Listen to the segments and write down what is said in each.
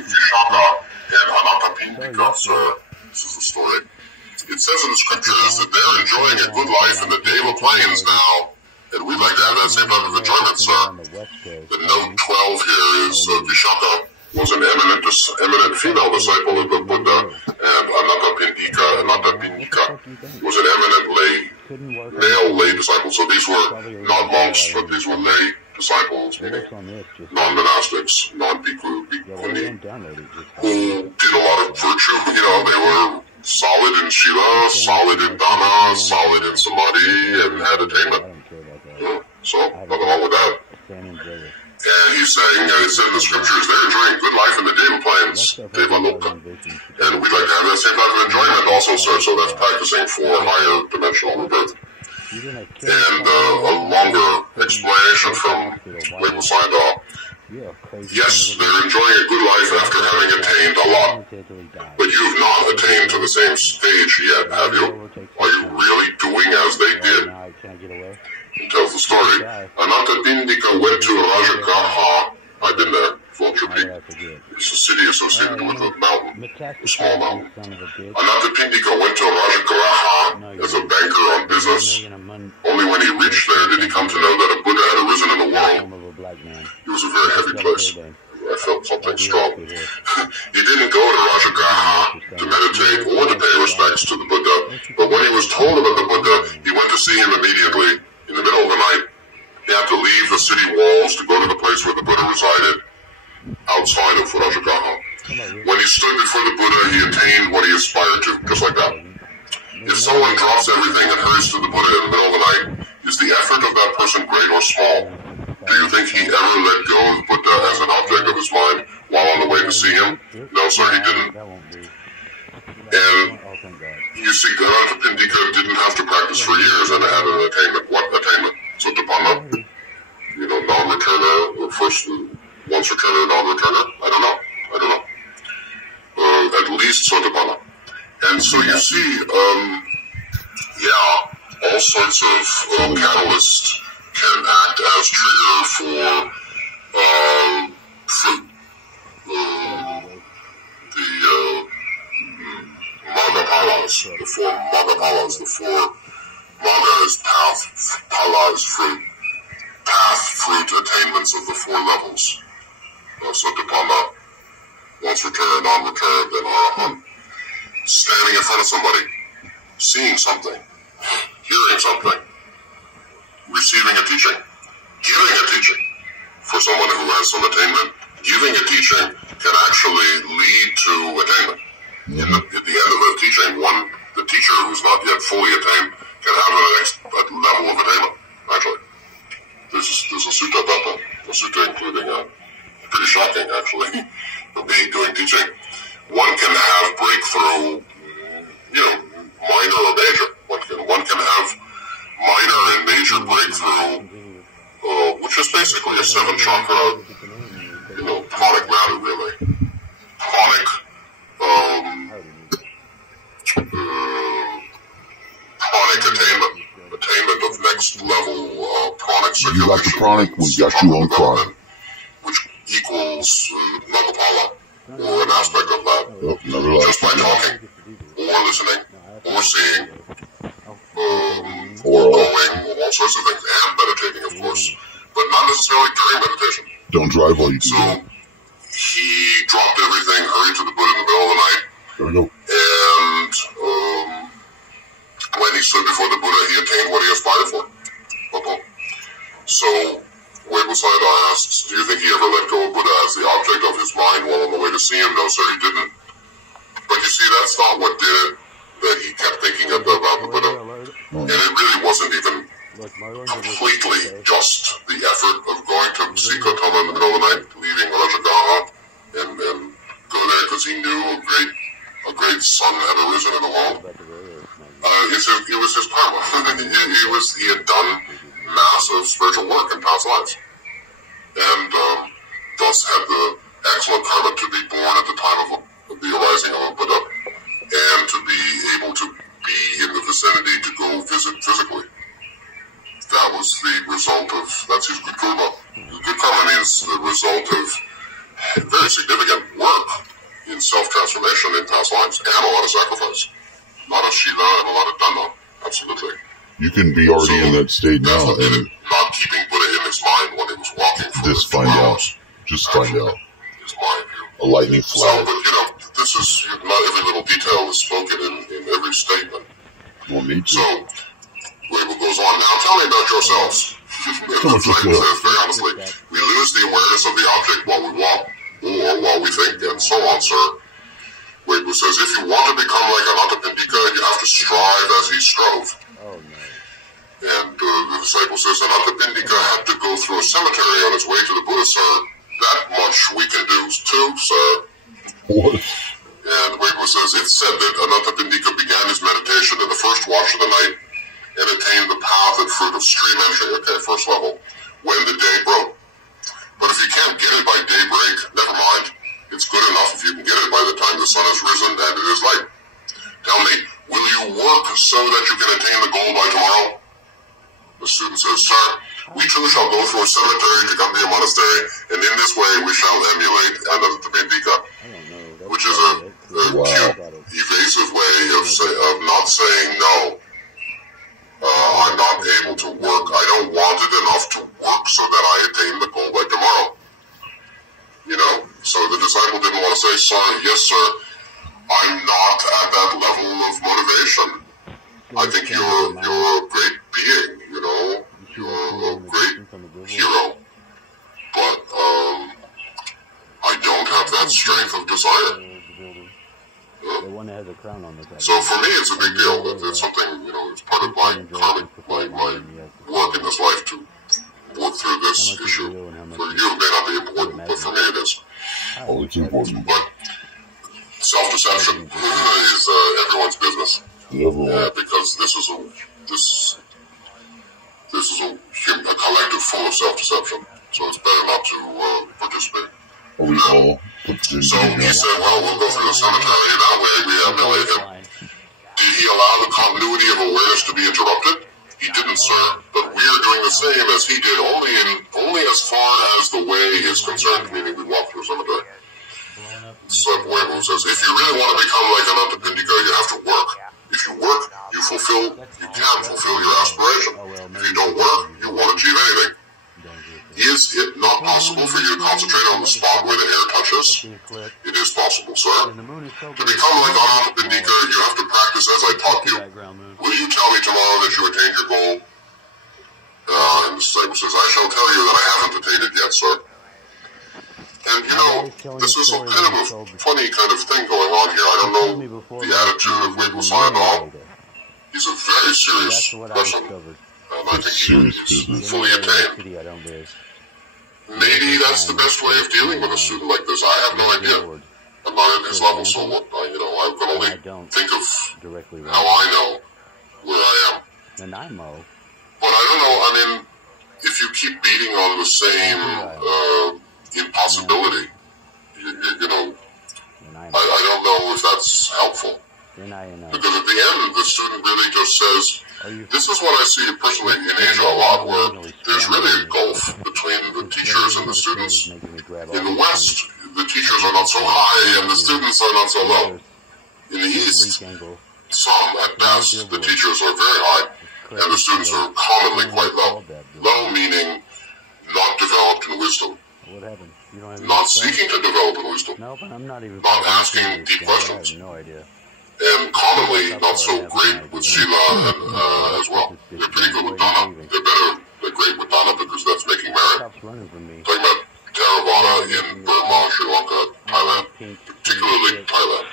Vishaka and Anatapindika, sir. This is the story. It says in the scriptures that they're enjoying a good life in the Deva Plains now, and we'd like to have that same type of enjoyment, sir. The note 12 here is Vishaka was an eminent female disciple of the Buddha, and Anatapindika was an eminent male lay disciple. So these were not monks, but these were lay disciples, meaning non-monastics, non-bhikkhuni, who did a lot of virtue. They were solid in Shila, solid in Dana, solid in Samadhi, and had attainment. So, nothing wrong with that. And he's saying, it said in the scriptures, they're enjoying good life in the Deva Plains, Deva Loka. And we'd like to have that same type of enjoyment also, sir, so that's practicing for higher dimensional rebirth. And a longer explanation from Webu Sayadaw. Yes, they're enjoying a good life after having attained a lot. But you've not attained to the same stage yet, have you? Are you really doing as they did? He tells the story. Anatapindika went to Rajagaha. I've been there, Vulture Peak. It's a city associated with a mountain, a small mountain. Anatapindika went to Rajagaha as a banker on business. Only when he reached there did he come to know that a Buddha had arisen in the world. It was a very heavy place. I felt something strong. He didn't go to Rajagaha to meditate or to pay respects to the Buddha, but when he was told about the Buddha, he went to see him immediately. In the middle of the night, he had to leave the city walls to go to the place where the Buddha resided, outside of Rajagaha. When he stood before the Buddha, he attained what he aspired to, just like that. If someone drops everything and hurries to the Buddha in the middle of the night, is the effort of that person great or small? Do you think he ever let go of the Buddha as an object of his mind while on the way to see him? No, sir, he didn't. And you see, Anatapindika didn't have to practice for years and had an attainment. What attainment? Sotapanna? Non-returner, or first once returner, non-returner? I don't know. At least Sotapanna. And so you see, all sorts of catalysts can act as trigger for fruit. Magapalas, the four Magapalas, the four Maga is path, Pala is fruit, path, fruit, attainments of the four levels. Sotapanna, once returned, non-returned, then Arahant. Standing in front of somebody, seeing something, hearing something, receiving a teaching, giving a teaching. For someone who has some attainment, giving a teaching can actually lead to attainment. At the end of a teaching, the teacher who's not yet fully attained can have a level of attainment, actually. There's a sutta about that, a sutta including pretty shocking, actually, doing teaching. One can have breakthrough, minor or major. One can have minor and major breakthrough, which is basically a 7-chakra, pranic matter, really. Pranic, pranic attainment of next level pranic circulation. You got the pranic, we got you on pranic. Which equals Nagapala, or an aspect of that. Just by talking, or listening, or seeing, or going, or all sorts of things, and meditating, of course, but not necessarily during meditation. Don't drive while you do that. So, he dropped everything, hurried to the Buddha in the middle of the night, there we go. And when he stood before the Buddha, he attained what he aspired for. So, Webu Sayadaw asks, do you think he ever let go of Buddha as the object of his mind while on the way to see him? No, sir, he didn't. But you see, that's not what did it, that he kept thinking about the Buddha. And it really wasn't even completely just the effort of going to see Gautama in the middle of the night, leaving Rajagaha, and go there because he knew a great sun had arisen in the world. It was his karma. He had done massive spiritual work in past lives, and thus had the excellent karma to be born at the time of the arising of a Buddha, and to be able to be in the vicinity to go visit physically. That was the result of, that's his good karma. Good karma means the result of very significant work in self-transformation in past lives, and a lot of sacrifice. A lot of Shila and a lot of Dhamma, absolutely. You can be already in that state now, and not keeping Buddha in his mind when he was walking for just find out. Just find out. His mind view. A lightning So, flash. but this is, not every little detail is spoken in every statement. Well, me too. So, Weibel goes on, now tell me about yourselves. Weibel says, very honestly, we lose the awareness of the object while we walk, or while we think, and so on, sir. Weibel says, if you want to become like Anathapindika, you have to strive as he strove. Oh, no. And the disciple says, Anathapindika had to go through a cemetery on his way to the Buddha, sir. That much we can do too, sir. What? And Weibel says, it's said that Anathapindika began his meditation in the first watch of the night and attained the path and fruit of stream entry, okay, first level, when the day broke. But if you can't get it by daybreak, never mind. It's good enough if you can get it by the time the sun has risen and it is light. Tell me, will you work so that you can attain the goal by tomorrow? The student says, sir, we too shall go through a cemetery to come to a monastery, and in this way we shall emulate Anathapindika, which is a cute, evasive way of not saying no. I'm not able to work. I don't want it enough to work so that I attain the goal by tomorrow. So the disciple didn't want to say, sorry, yes, sir, I'm not at that level of motivation. I think you're a great being, you're a great hero, but I don't have that strength of desire. So for me, it's a big deal. It's something, it's part of my karmic, my work in this life to work through this issue. For you, it may not be important, but for me, it is. Oh, it's important. But self-deception is everyone's business. Because this is a collective full of self-deception. So it's better not to participate. Are we all? So he said, well, we'll go through the cemetery, that way we emulate him. Did he allow the continuity of awareness to be interrupted? He didn't, sir, but we are doing the same as he did, only as far as the way is concerned, meaning we walk through a cemetery. So Weibel says, if you really want to become like Anathapindika, you have to work. If you work, you can fulfill your aspiration. If you don't work, you won't achieve anything. Is it not possible for you to concentrate on the spot where the air touches? It is possible, sir. To become like Anathapindika, you have to practice as I taught you. Will you tell me tomorrow that you attained your goal? And the disciple says, I shall tell you that I haven't attained it yet, sir. And this is kind of a funny kind of thing going on here. I don't know the attitude of Weibel at all. He's a very serious person. And I think he's fully attained. Maybe that's the best way of dealing with a student like this. I have no idea. I'm not at his level, so I can only think of how I know where I am. But I don't know, I mean, if you keep beating on the same impossibility, I don't know if that's helpful. Because at the end, the student really just says, this is what I see personally in Asia a lot, where there's really a gulf between the teachers and the students. In the West, the teachers are not so high and the students are not so low. In the East, some at best, the teachers are very high and the students are commonly quite low. Low meaning not developed in wisdom. Not seeking to develop in wisdom. Not asking deep questions. And commonly not so great with Sila as well. They're pretty good with Dana. They're great with Dana because that's making merit. Talking about Theravada in Burma, Sri Lanka, Thailand, particularly Thailand.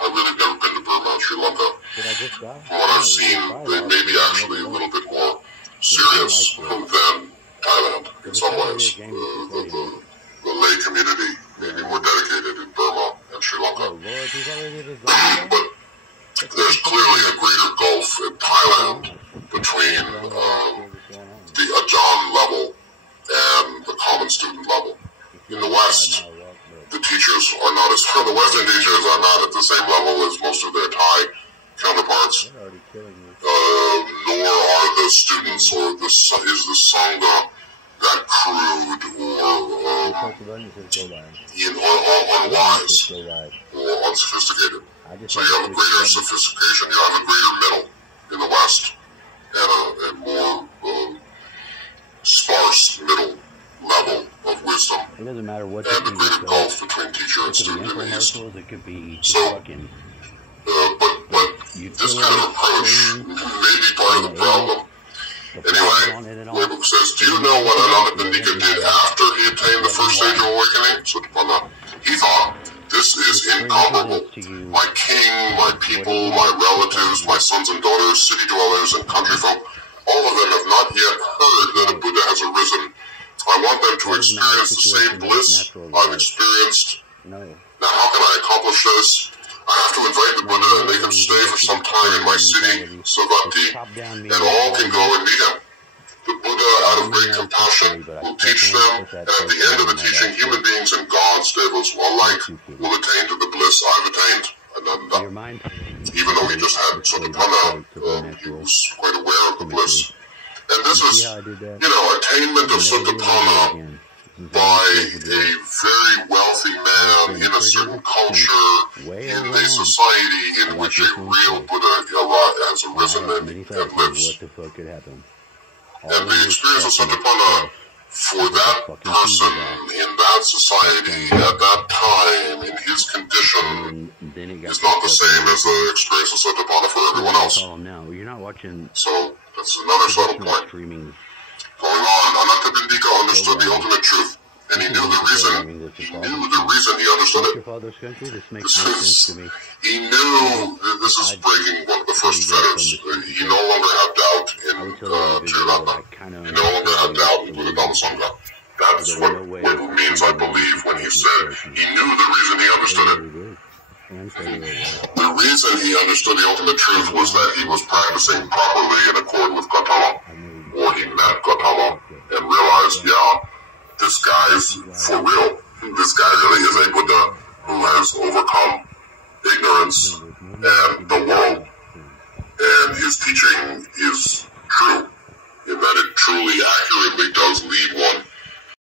I've really never been to Burma, Sri Lanka. From what I've seen, they may be actually a little bit more serious than Thailand in some ways. The lay community may be more dedicated in Burma and Sri Lanka. But there's clearly a greater gulf in Thailand between the Ajahn level and the common student level. In the West, the teachers are not as the Western teachers are not at the same level as most of their Thai counterparts, nor are the students or is the Sangha that crude or unwise or unsophisticated. So you have a greater sophistication, you have a greater middle in the West, and a more sparse middle level of wisdom. It doesn't matter what and the greater gulf between teacher and student in the East. It could be So, fucking, but this kind of approach may be part of the problem. Anyway, Webbook says, do you know what Anandapindika did after he attained the first stage of awakening? So, he thought, this is incomparable. My king, my people, my relatives, my sons and daughters, city dwellers, and country folk, all of them have not yet heard that a Buddha has arisen. I want them to experience the same bliss I've experienced. Now, how can I accomplish this? I have to invite the Buddha and make him stay for some time in my city, Savatthi, and all can go and meet him. The Buddha, out of great compassion, will teach them, and at the end of the teaching, human beings and gods, devils alike, will attain to the bliss I've attained. And then, even though he just had Sotapanna, he was quite aware of the bliss. And this is, attainment of Sotapanna by a very wealthy man in a certain culture, in a society in which a real Buddha has arisen and lives. And the experience of Sotapanna for that person, in that society, at that time, in his condition, is not the same as the experience of Sotapanna for everyone else. So, that's another subtle point. Going on, Anandapindika understood the ultimate truth, and he knew the reason he understood it. He knew, this is breaking one of the first fetters, he no longer had doubt in Tirata. He no longer had doubt in Buddha Dhamma Sangha. That's what Webu means, I believe, when he said he knew the reason he understood it. The reason he understood the ultimate truth was that he was practicing properly in accord with Gautama, or he met Gautama and realized, this guy is for real. This guy really is a Buddha,